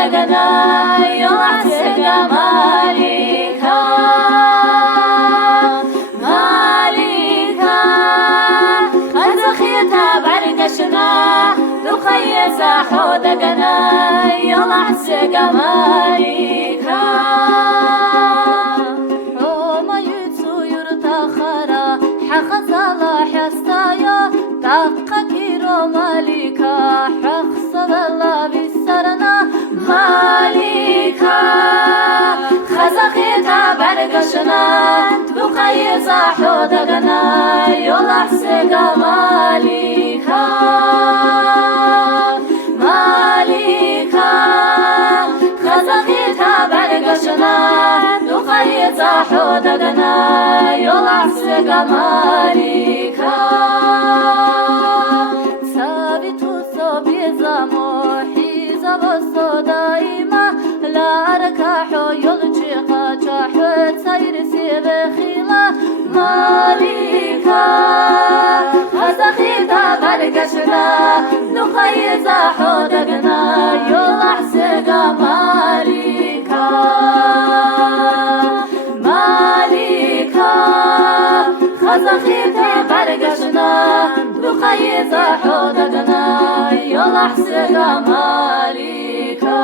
دقنا يلعسق مالكا مالكا خزخيتا برقشنا دخيزا حودقنا يلعسق مالكا روما يتسو يرتخرا حخزالا حستايا دقا كيرو مالكا حخصب الله بسرنا مالكا خزخيتا برقشنا دقيزا حودقنا يلعسق مالكا مالكا خزخيتا برقشنا دقيزا حودقنا يلعسق مالكا ثابتو صبيزا محيزا بصو دايما لا ركاحو يلجي قاچاحو تسيرسي بخيلا مالكا خزخيتا برقشنا دقيزا حودقنا يلعسق مالكا مالكا خزخيتا برقشنا دقيزا حودقنا يلعسق مالكا